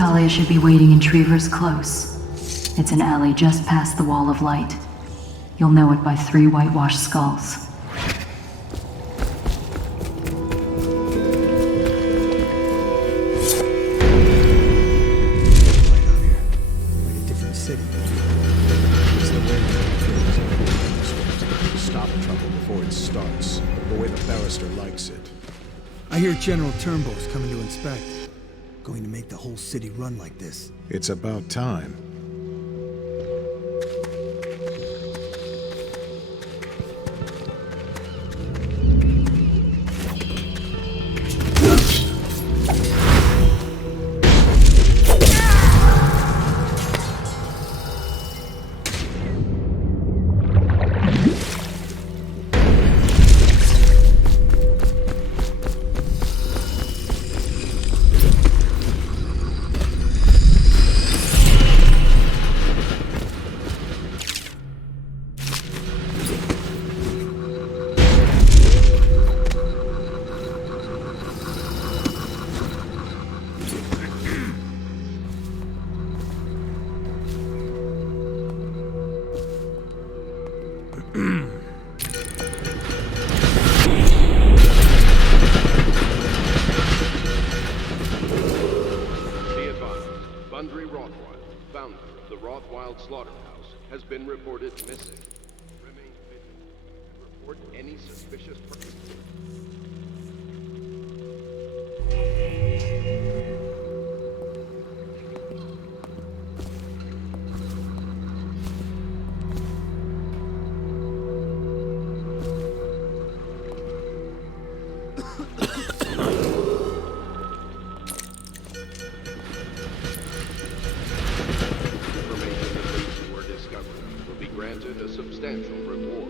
Talia should be waiting in Trevor's Close. It's an alley just past the Wall of Light. You'll know it by 3 whitewashed skulls. I hear General Turnbull's coming to inspect. Going to make the whole city run like this. It's about time. Slaughterhouse has been reported missing. Remain vigilant and report any suspicious person. Granted a substantial reward.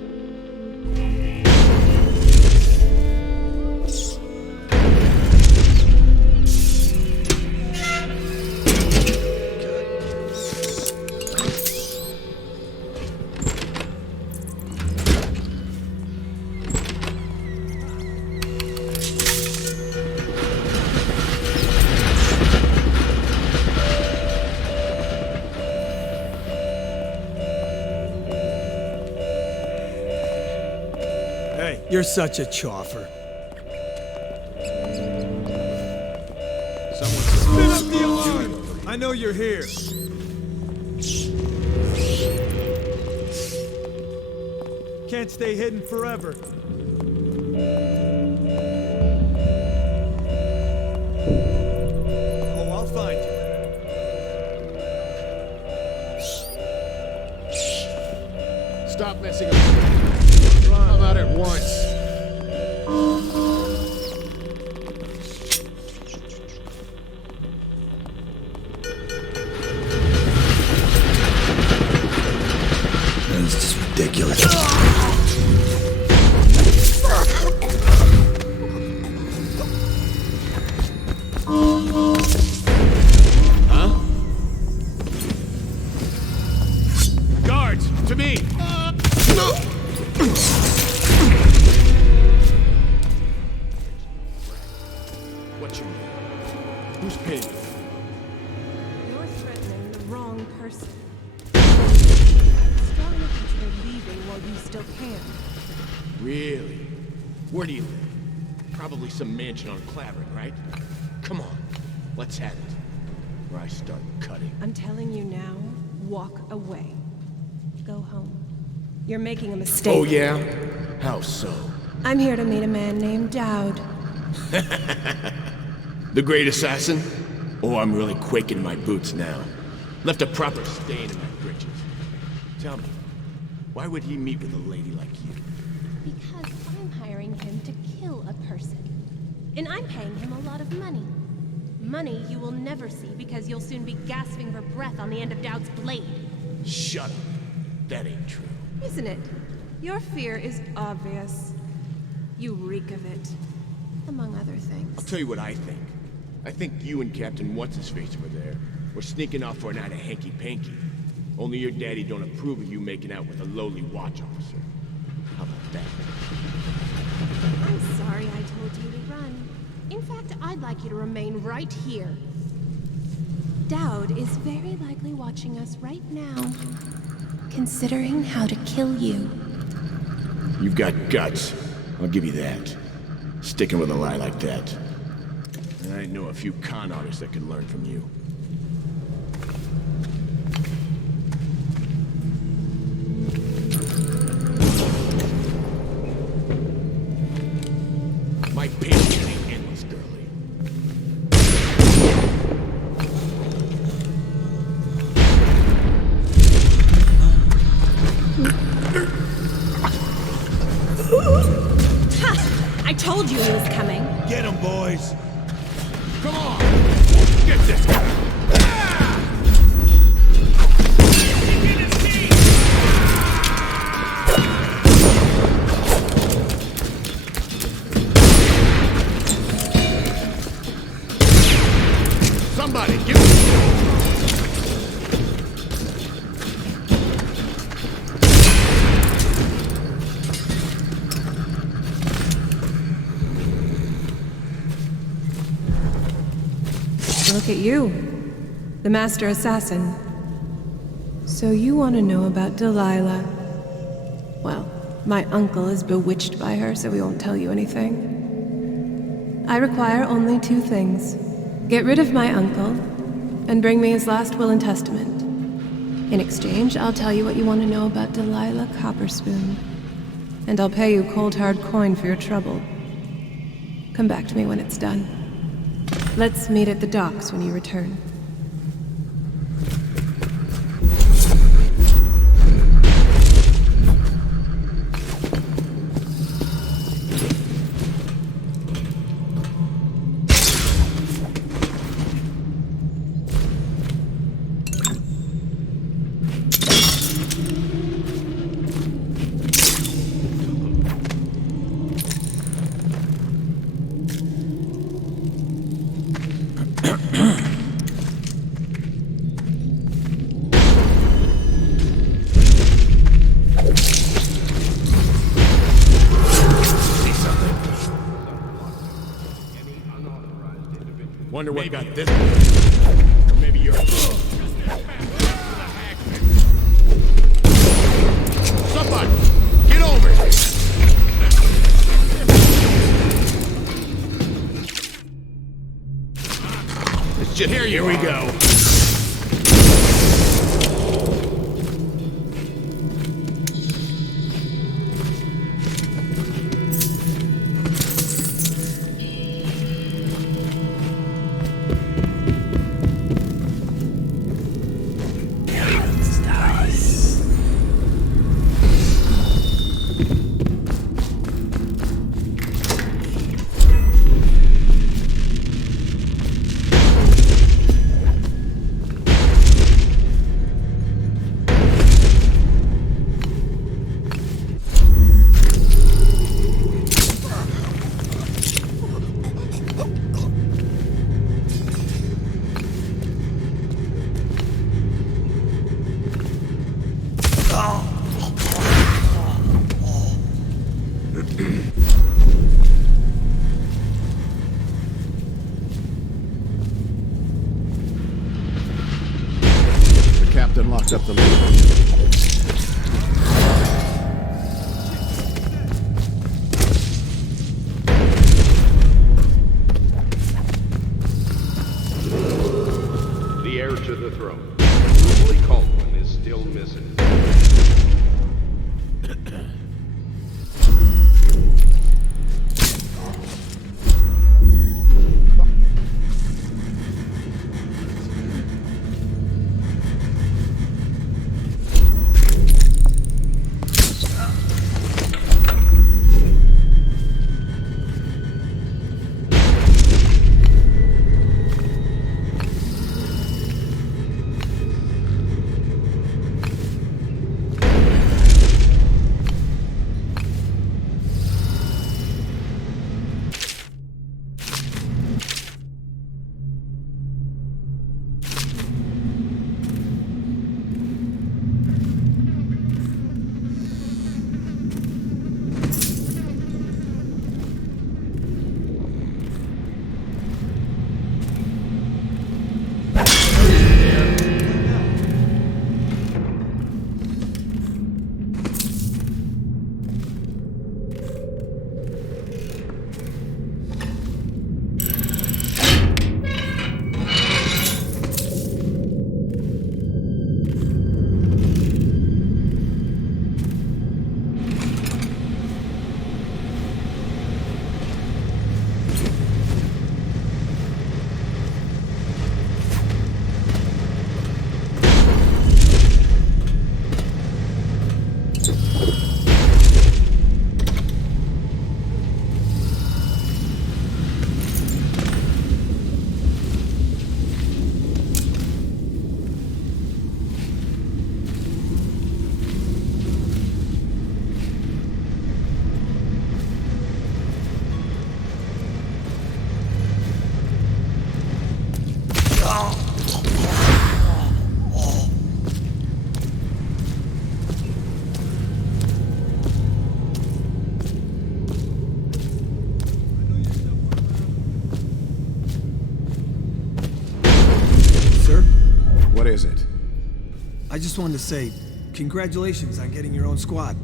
You're such a choffer. Spin up the alarm! I know you're here. Can't stay hidden forever. Oh, I'll find you. Stop messing up. Come out at once. This is just ridiculous. Huh? Guards, to me! What you mean? Who's paying you? You're threatening the wrong person. Strongly consider leaving while you still can. Really? Where do you live? Probably some mansion on Clavering, right? Come on, let's have it. Or I start cutting. I'm telling you now, walk away. Go home. You're making a mistake. Oh yeah? How so? I'm here to meet a man named Dowd. The great assassin? Oh, I'm really quaking in my boots now. Left a proper stain in my britches. Tell me, why would he meet with a lady like you? Because I'm hiring him to kill a person. And I'm paying him a lot of money. Money you will never see because you'll soon be gasping for breath on the end of Dowd's blade. Shut up. That ain't true. Isn't it? Your fear is obvious. You reek of it. Among other things. I'll tell you what I think. I think you and Captain What's-His-Face were there. We're sneaking off for a night of hanky-panky. Only your daddy don't approve of you making out with a lowly watch officer. How about that? I'm sorry I told you to run. In fact, I'd like you to remain right here. Dowd is very likely watching us right now, considering how to kill you. You've got guts. I'll give you that. Sticking with a lie like that. And I know a few con artists that can learn from you. My patience ain't endless, girlie. I told you he was coming. Get him, boys! Come on! Get this guy! Somebody, give me... Look at you, the master assassin. So you want to know about Delilah? Well, my uncle is bewitched by her, so we won't tell you anything. I require only 2 things. Get rid of my uncle, and bring me his last will and testament. In exchange, I'll tell you what you want to know about Delilah Copperspoon. And I'll pay you cold hard coin for your trouble. Come back to me when it's done. Let's meet at the docks when you return. Wonder what got this. Or maybe you're... Somebody! Get over here! It's just... Here we go. Locked up the lid. The heir to the throne, Rupely Caldwin, is still missing. What is it? I just wanted to say, congratulations on getting your own squad.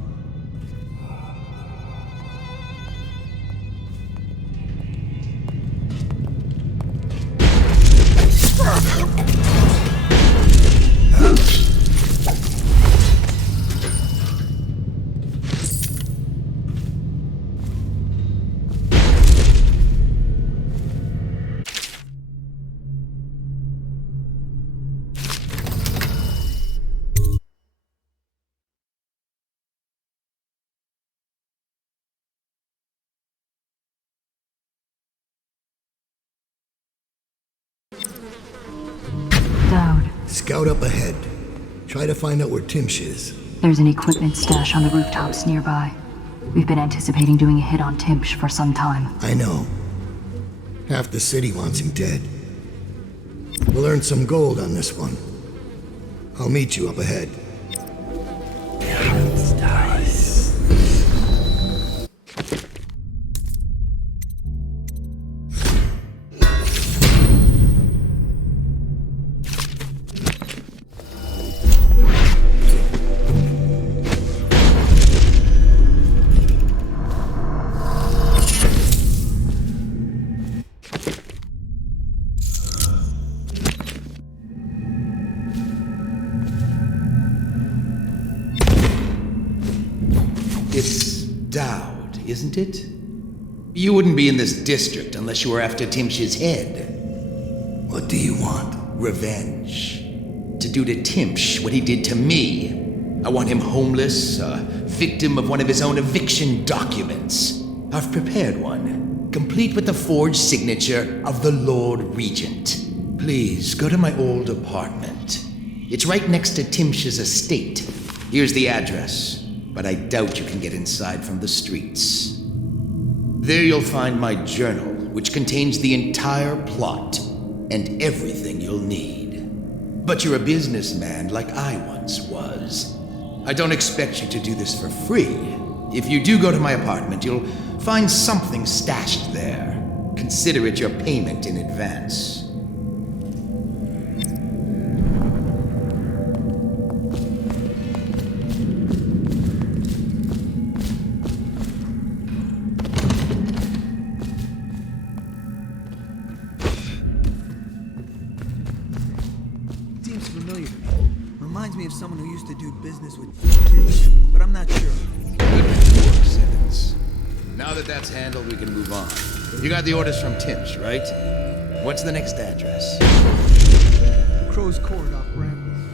Dowd, Scout up ahead. Try to find out where Timsh is. there's an equipment stash on the rooftops nearby. We've been anticipating doing a hit on Timsh for some time. I know. Half the city wants him dead. We'll earn some gold on this one. I'll meet you up ahead. It's Dowd, isn't it? You wouldn't be in this district unless you were after Timsh's head. What do you want? Revenge. To do to Timsh what he did to me. I want him homeless, a victim of one of his own eviction documents. I've prepared one, complete with the forged signature of the Lord Regent. Please, go to my old apartment. It's right next to Timsh's estate. Here's the address, but I doubt you can get inside from the streets. There you'll find my journal, which contains the entire plot and everything you'll need. But you're a businessman like I once was. I don't expect you to do this for free. If you do go to my apartment, you'll find something stashed there. Consider it your payment in advance. Seems familiar to me. Reminds me of someone who used to do business with Timsh, but I'm not sure. Good work, Simmons. Now that that's handled, we can move on. You got the orders from Timsh, right? What's the next address? Crow's Court off Brambles.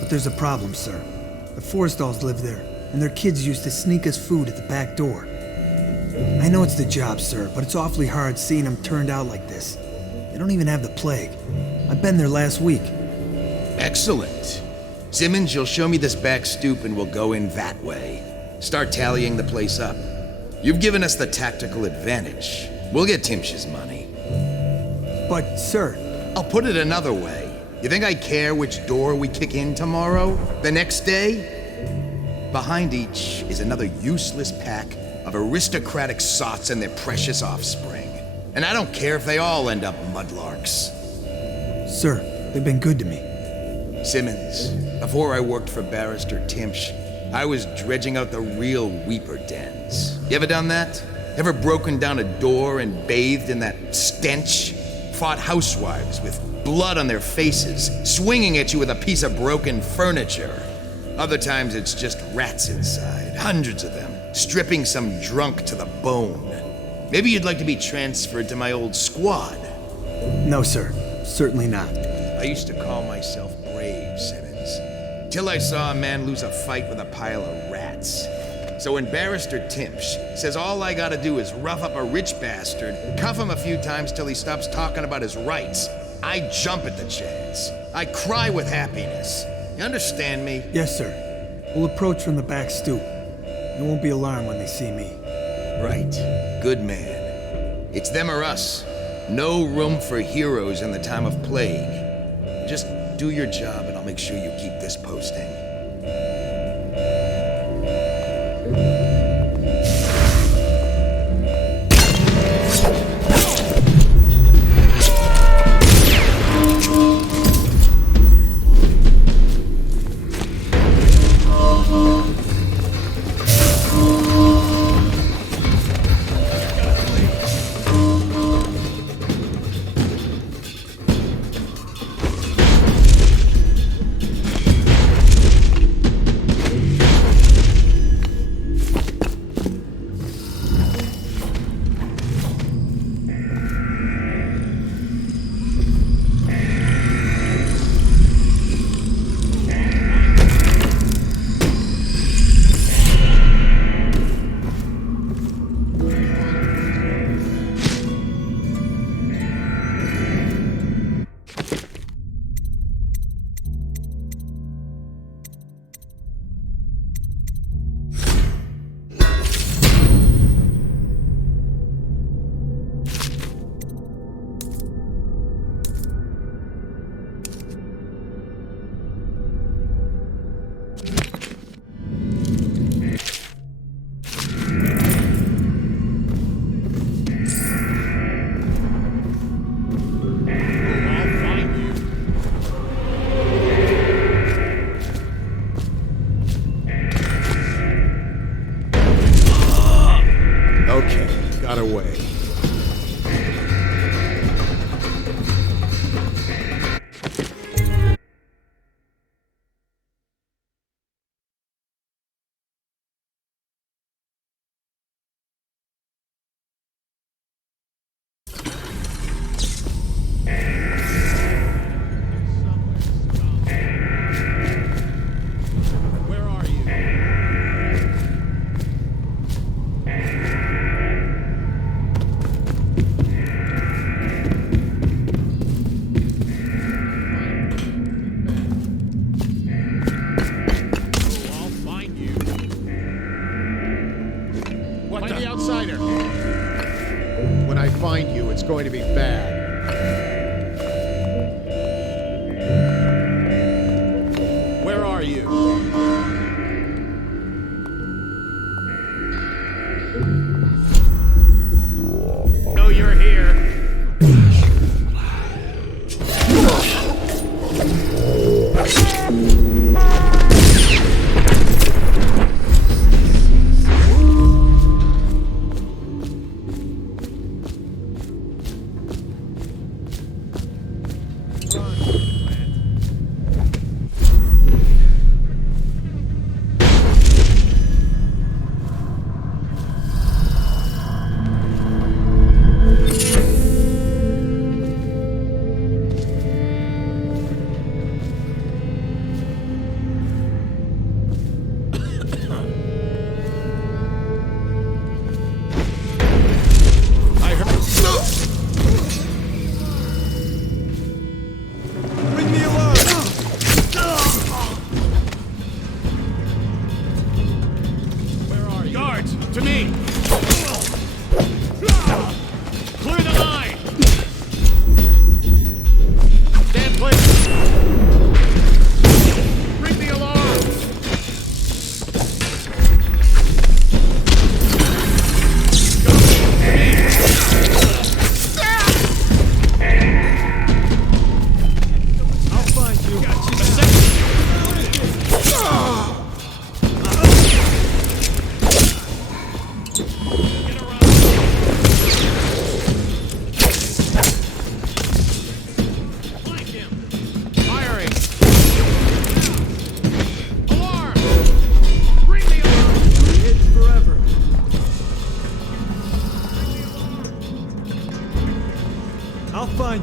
But there's a problem, sir. The Forrestalls live there, and their kids used to sneak us food at the back door. I know it's the job, sir, but it's awfully hard seeing them turned out like this. They don't even have the plague. I've been there last week. Excellent. Simmons, you'll show me this back stoop and we'll go in that way. Start tallying the place up. You've given us the tactical advantage. We'll get Timsh's money. But, sir... I'll put it another way. You think I care which door we kick in tomorrow? The next day? Behind each is another useless pack of aristocratic sots and their precious offspring. And I don't care if they all end up mudlarks. Sir, they've been good to me. Simmons, before I worked for Barrister Timsh, I was dredging out the real Weeper dens. You ever done that? Ever broken down a door and bathed in that stench? Fought housewives with blood on their faces, swinging at you with a piece of broken furniture. Other times it's just rats inside, hundreds of them, stripping some drunk to the bone. Maybe you'd like to be transferred to my old squad. No, sir. Certainly not. I used to call myself brave, Simmons. Till I saw a man lose a fight with a pile of rats. So when Barrister Timsh says all I gotta do is rough up a rich bastard, cuff him a few times till he stops talking about his rights, I jump at the chance. I cry with happiness. You understand me? Yes, sir. We'll approach from the back stoop. They won't be alarmed when they see me. Right. Good man. It's them or us. No room for heroes in the time of plague. Just do your job and I'll make sure you keep this posting.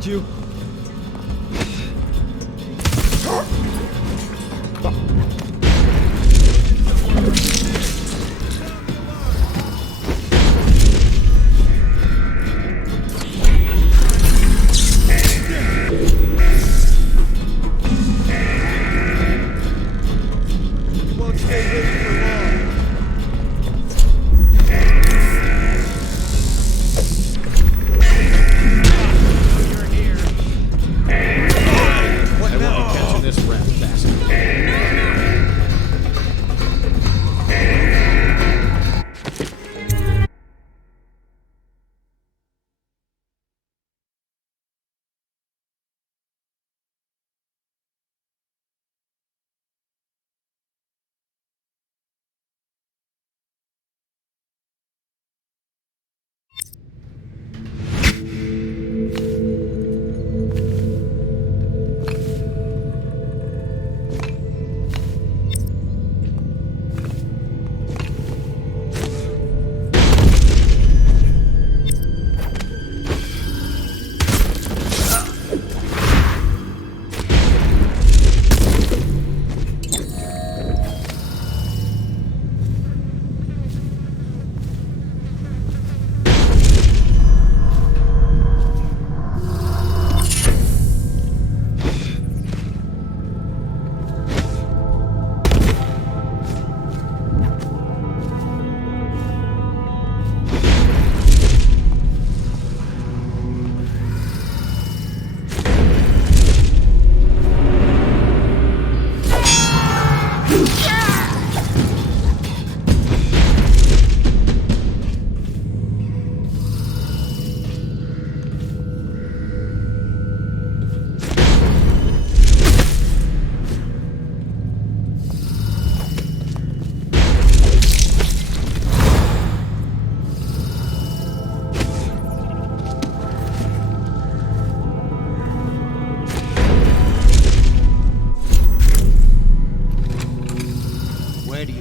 aren't you?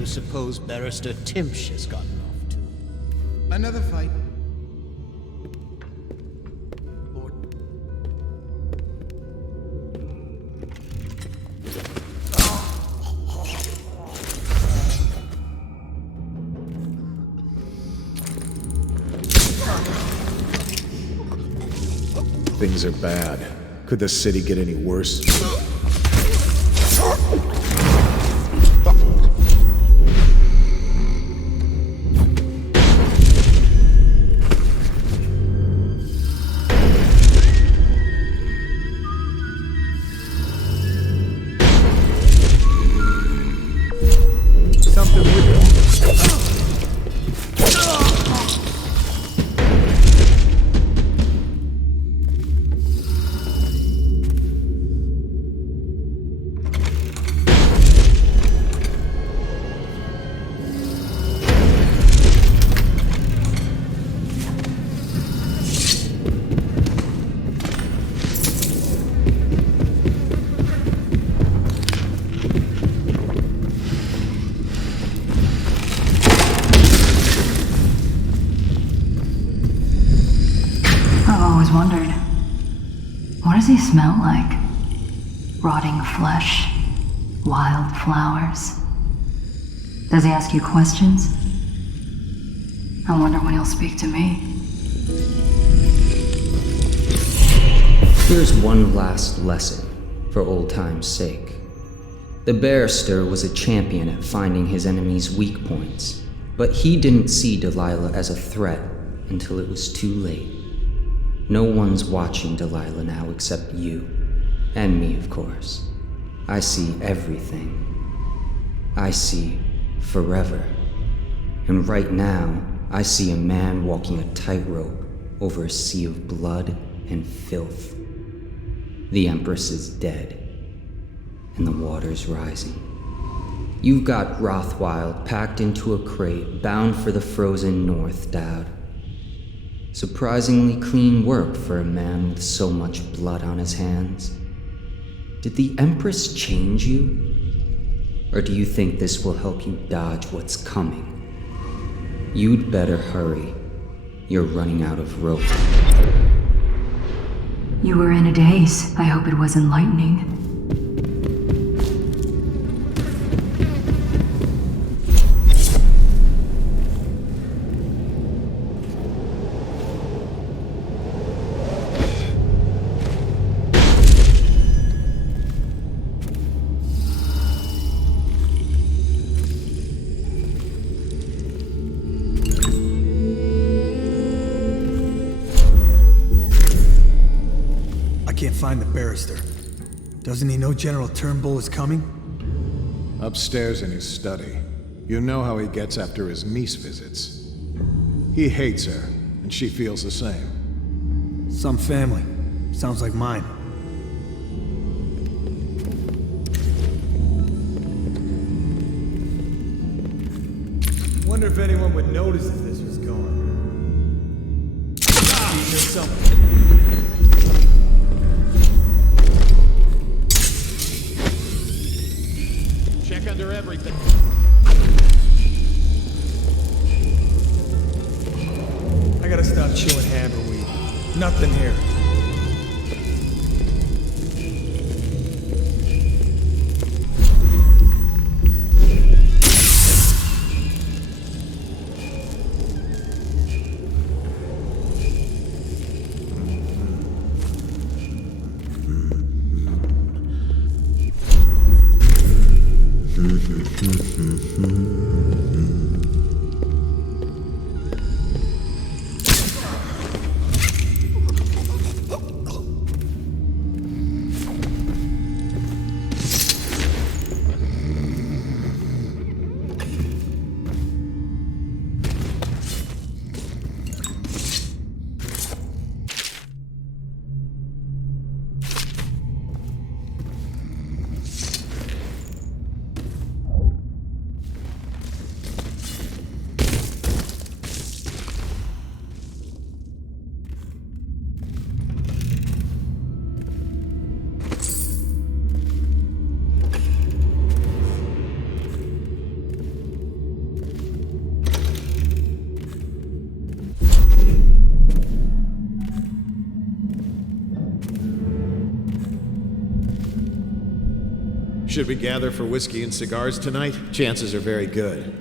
Suppose Barrister Timsh has gotten off to. Another fight. Things are bad. Could the city get any worse? Wondered, what does he smell like? Rotting flesh? Wild flowers? Does he ask you questions? I wonder when he'll speak to me. Here's one last lesson, for old time's sake. The barrister was a champion at finding his enemy's weak points, but he didn't see Delilah as a threat until it was too late. No one's watching Delilah now except you. And me, of course. I see everything. I see forever. And right now, I see a man walking a tightrope over a sea of blood and filth. The Empress is dead, and the water's rising. You've got Rothwild packed into a crate, bound for the frozen north, Dowd. Surprisingly clean work for a man with so much blood on his hands. Did the Empress change you? Or do you think this will help you dodge what's coming? You'd better hurry. You're running out of rope. You were in a daze. I hope it was enlightening. Find the barrister. Doesn't he know General Turnbull is coming? Upstairs in his study. You know how he gets after his niece visits. He hates her, and she feels the same. Some family. Sounds like mine. Wonder if anyone would notice if this was going. There's something. Check under everything. I gotta stop chewing hammerweed. Nothing here. Should we gather for whiskey and cigars tonight? Chances are very good.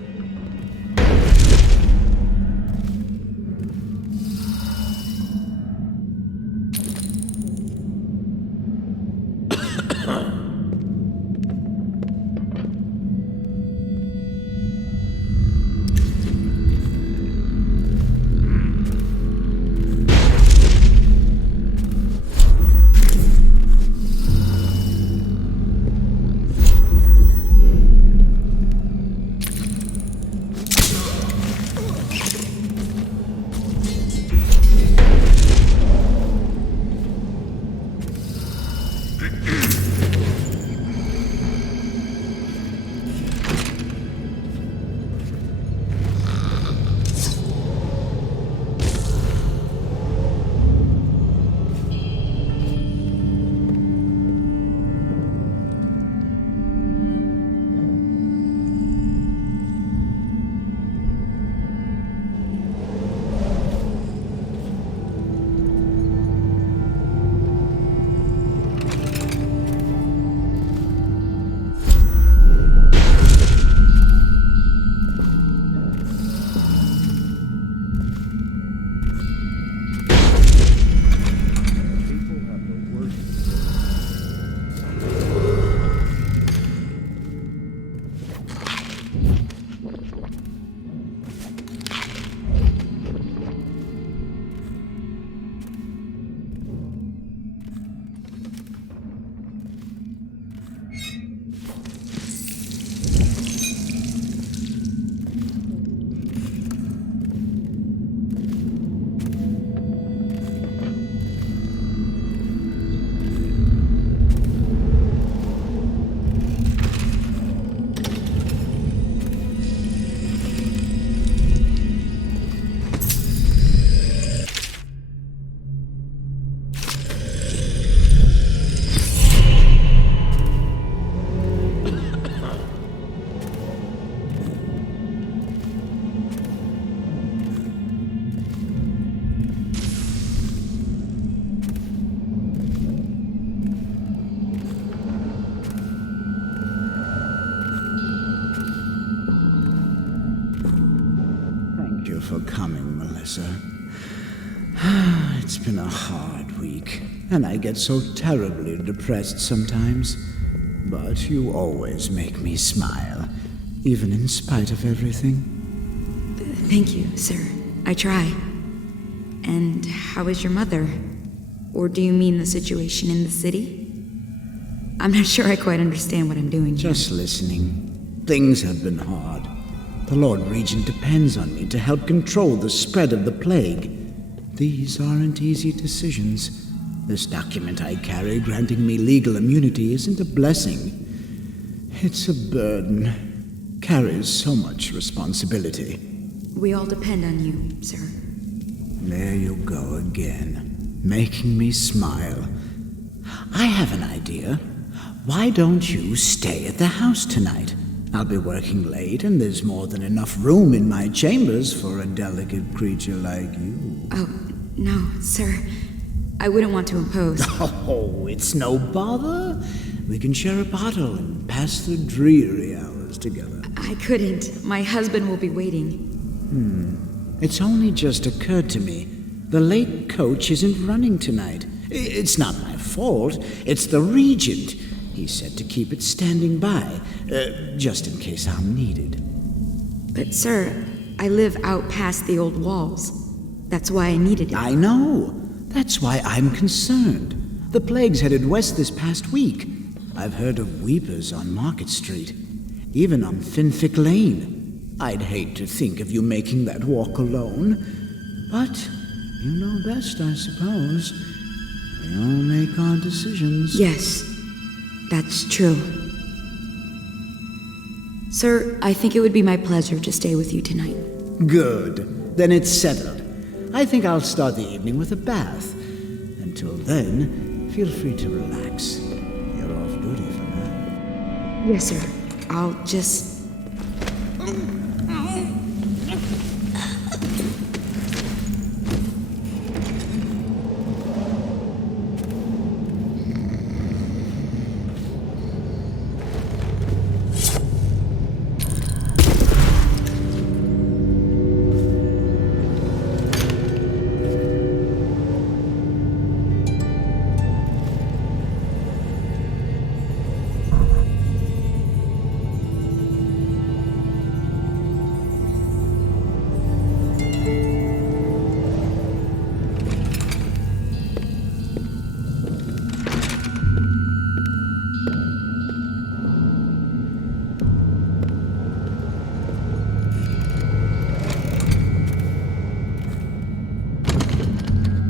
coming, Melissa. It's been a hard week, and I get so terribly depressed sometimes. But you always make me smile, even in spite of everything. Thank you, sir. I try. And how is your mother? Or do you mean the situation in the city? I'm not sure I quite understand what I'm doing here. Just listening. Things have been hard. The Lord Regent depends on me to help control the spread of the plague. These aren't easy decisions. This document I carry granting me legal immunity isn't a blessing. It's a burden. Carries so much responsibility. We all depend on you, sir. There you go again, making me smile. I have an idea. Why don't you stay at the house tonight? I'll be working late, and there's more than enough room in my chambers for a delicate creature like you. Oh, no, sir. I wouldn't want to impose. Oh, it's no bother. We can share a bottle and pass the dreary hours together. I couldn't. My husband will be waiting. It's only just occurred to me. The late coach isn't running tonight. It's not my fault. It's the Regent. He said to keep it standing by, just in case I'm needed. But, sir, I live out past the old walls. That's why I needed it. I know. That's why I'm concerned. The plague's headed west this past week. I've heard of weepers on Market Street, even on Finfic Lane. I'd hate to think of you making that walk alone, but you know best, I suppose. We all make our decisions. Yes, that's true. Sir, I think it would be my pleasure to stay with you tonight. Good. Then it's settled. I think I'll start the evening with a bath. Until then, feel free to relax. You're off duty for now. Yes, sir. I'll just...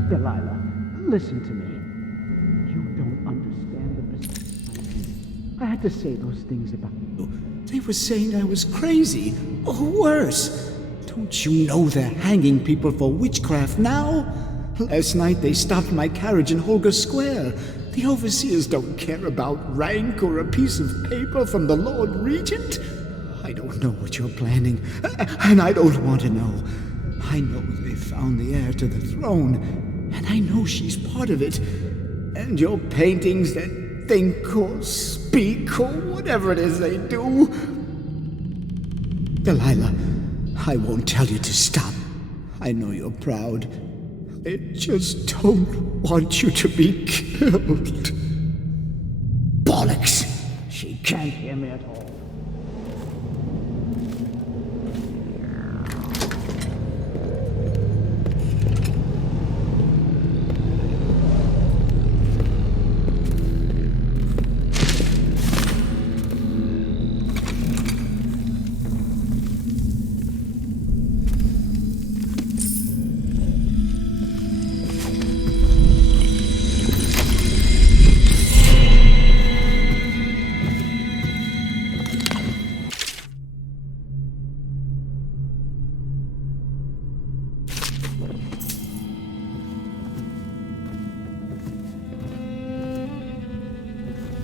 Delilah, listen to me. You don't understand the business. I had to say those things about you. They were saying I was crazy, or worse. Don't you know they're hanging people for witchcraft now? Last night they stopped my carriage in Holger Square. The overseers don't care about rank or a piece of paper from the Lord Regent. I don't know what you're planning, and I don't want to know. I know they found the heir to the throne, and I know she's part of it. And your paintings that think or speak or whatever it is they do. Delilah, I won't tell you to stop. I know you're proud. I just don't want you to be killed. Bollocks! She can't hear me at all.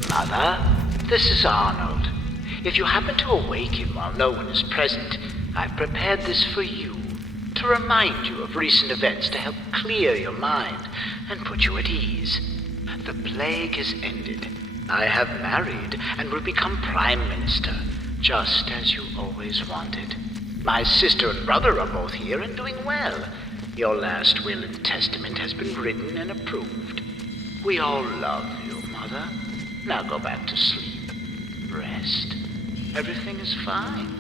Mother, this is Arnold. If you happen to awake him while no one is present, I've prepared this for you, to remind you of recent events to help clear your mind and put you at ease. The plague has ended. I have married and will become Prime Minister, just as you always wanted. My sister and brother are both here and doing well. Your last will and testament has been written and approved. We all love you, Mother. Now go back to sleep. Rest. Everything is fine.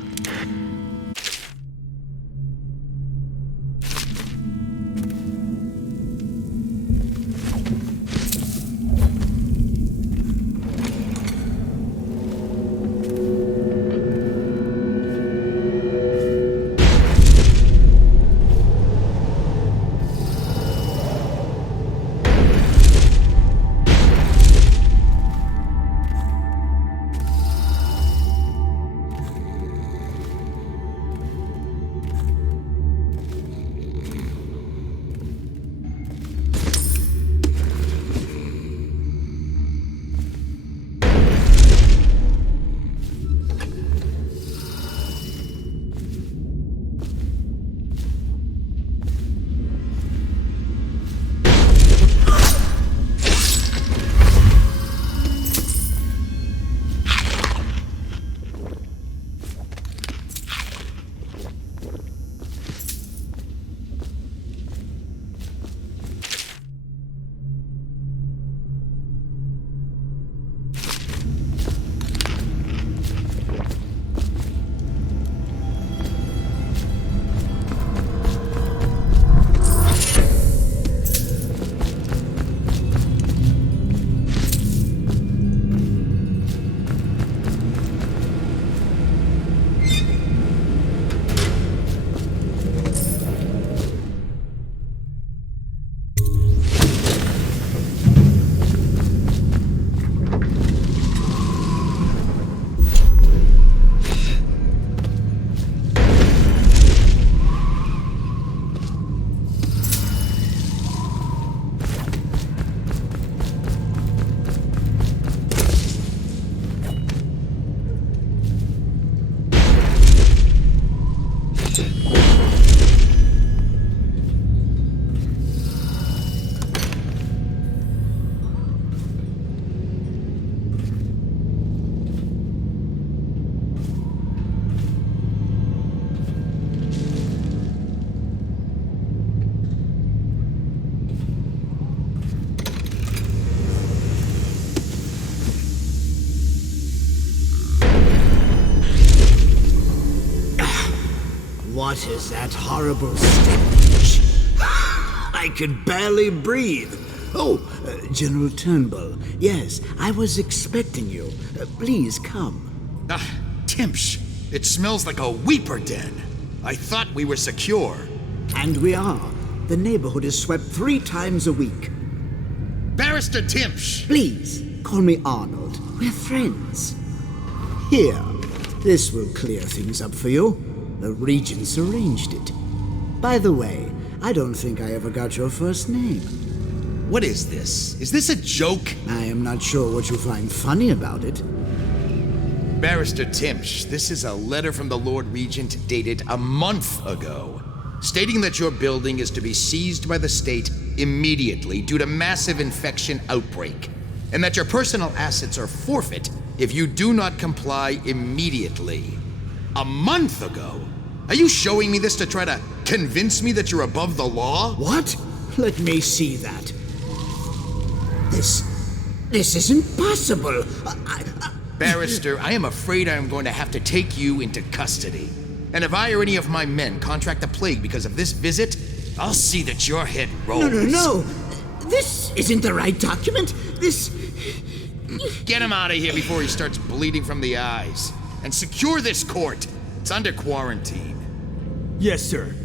What is that horrible stench? I can barely breathe. Oh, General Turnbull. Yes, I was expecting you. Please come. Timsh, it smells like a weeper den. I thought we were secure. And we are. The neighborhood is swept 3 times a week. Barrister Timsh! Please, call me Arnold. We're friends. Here, this will clear things up for you. The Regents arranged it. By the way, I don't think I ever got your first name. What is this? Is this a joke? I am not sure what you find funny about it. Barrister Timsh, this is a letter from the Lord Regent dated a month ago, stating that your building is to be seized by the state immediately due to massive infection outbreak, and that your personal assets are forfeit if you do not comply immediately. A month ago? Are you showing me this to try to convince me that you're above the law? What? Let me see that. This isn't possible. Barrister, I am afraid I am going to have to take you into custody. And if I or any of my men contract the plague because of this visit, I'll see that your head rolls. No. This isn't the right document. This... Get him out of here before he starts bleeding from the eyes. And secure this court. It's under quarantine. Yes, sir.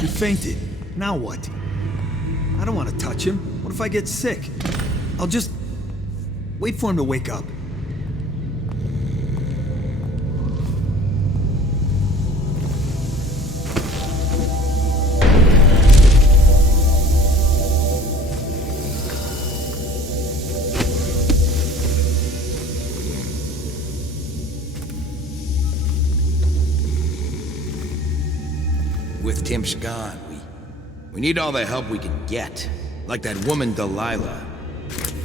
He fainted. Now what? I don't want to touch him. What if I get sick? I'll just wait for him to wake up. With Timsh gone, we need all the help we can get. Like that woman Delilah.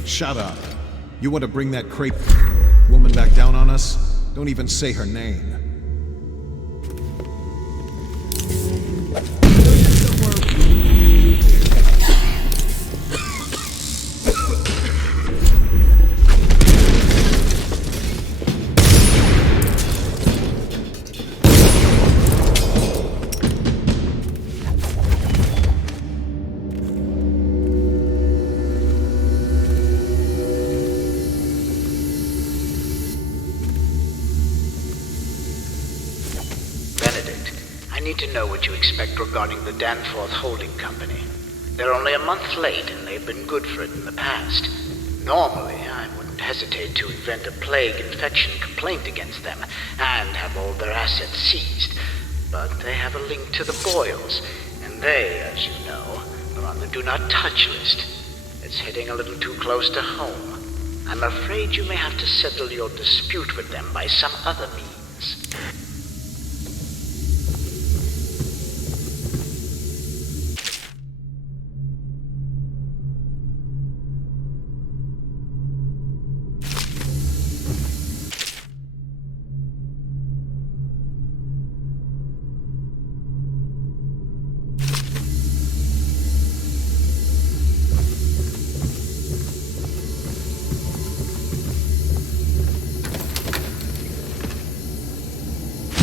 Shut up. You want to bring that crate... woman back down on us? Don't even say her name. Regarding the Danforth Holding Company. They're only a month late, and they've been good for it in the past. Normally, I wouldn't hesitate to invent a plague infection complaint against them and have all their assets seized. But they have a link to the Boyles, and they, as you know, are on the Do Not Touch list. It's hitting a little too close to home. I'm afraid you may have to settle your dispute with them by some other means.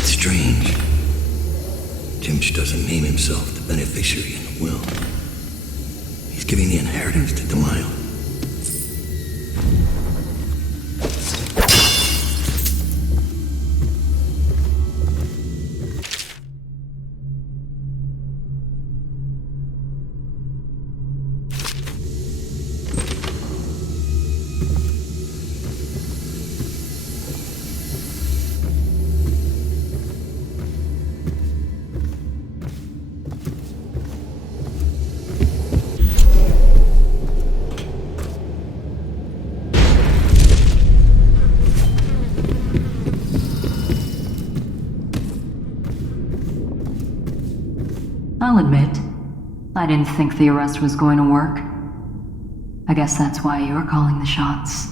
Strange. Timsh doesn't name himself the beneficiary in the will. He's giving the inheritance to Delilah. I'll admit, I didn't think the arrest was going to work. I guess that's why you're calling the shots.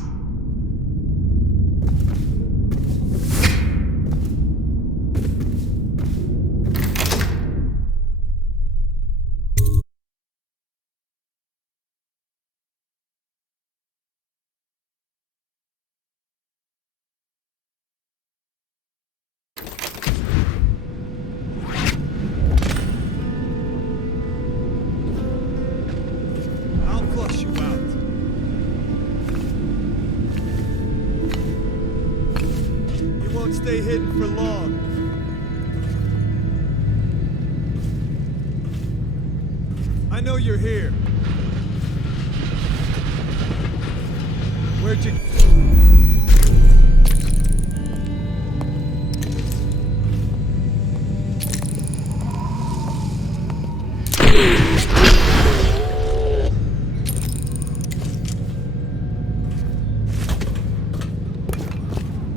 Stay hidden for long. I know you're here. Where'd you...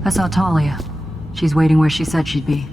I saw Talia. She's waiting where she said she'd be.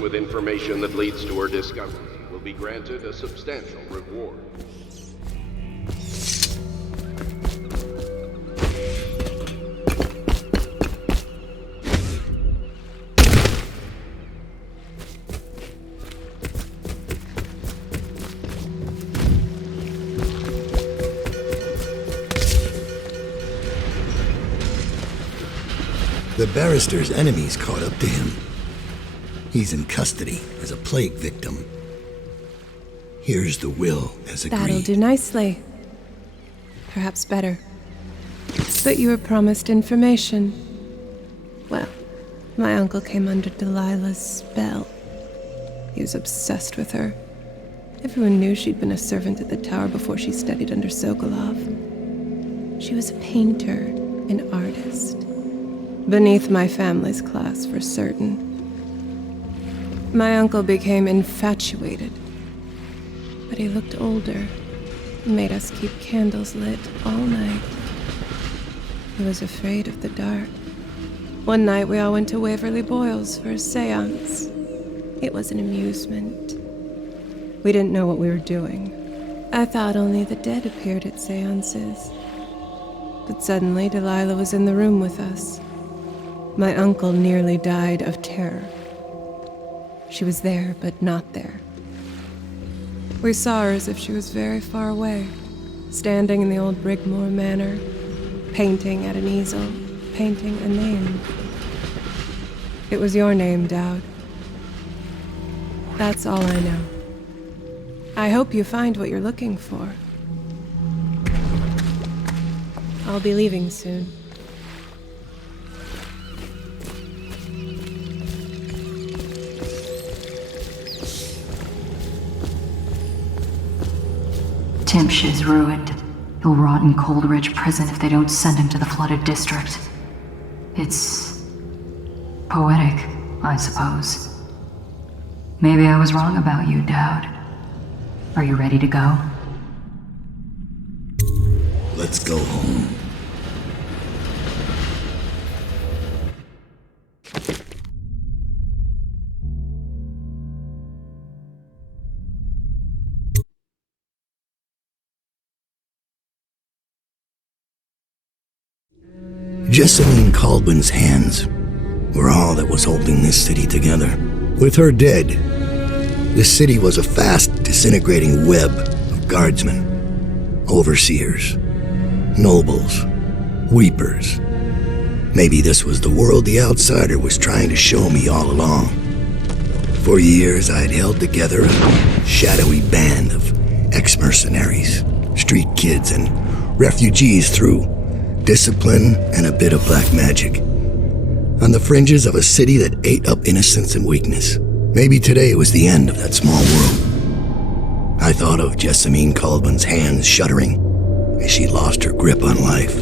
With information that leads to her discovery will be granted a substantial reward. The barrister's enemies caught up to him. He's in custody as a plague victim. Here's the will as agreed. That'll do nicely. Perhaps better. But you were promised information. Well, my uncle came under Delilah's spell. He was obsessed with her. Everyone knew she'd been a servant at the tower before she studied under Sokolov. She was a painter, an artist. Beneath my family's class, for certain. My uncle became infatuated. But he looked older, and made us keep candles lit all night. He was afraid of the dark. One night we all went to Waverly Boyle's for a seance. It was an amusement. We didn't know what we were doing. I thought only the dead appeared at seances. But suddenly Delilah was in the room with us. My uncle nearly died of terror. She was there, but not there. We saw her as if she was very far away, standing in the old Brigmore Manor, painting at an easel, painting a name. It was your name, Dowd. That's all I know. I hope you find what you're looking for. I'll be leaving soon. Timsh is ruined. He'll rot in Coldridge Prison if they don't send him to the flooded district. It's poetic, I suppose. Maybe I was wrong about you, Dowd. Are you ready to go? Let's go home. Jessamine Caldwell's hands were all that was holding this city together. With her dead, the city was a fast disintegrating web of guardsmen, overseers, nobles, weepers. Maybe this was the world the outsider was trying to show me all along. For years I'd held together a shadowy band of ex-mercenaries, street kids, and refugees through discipline and a bit of black magic. On the fringes of a city that ate up innocence and weakness. Maybe today was the end of that small world. I thought of Jessamine Caldwell's hands shuddering as she lost her grip on life.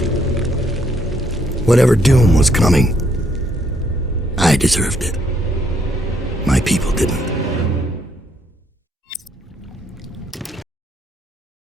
Whatever doom was coming, I deserved it. My people didn't.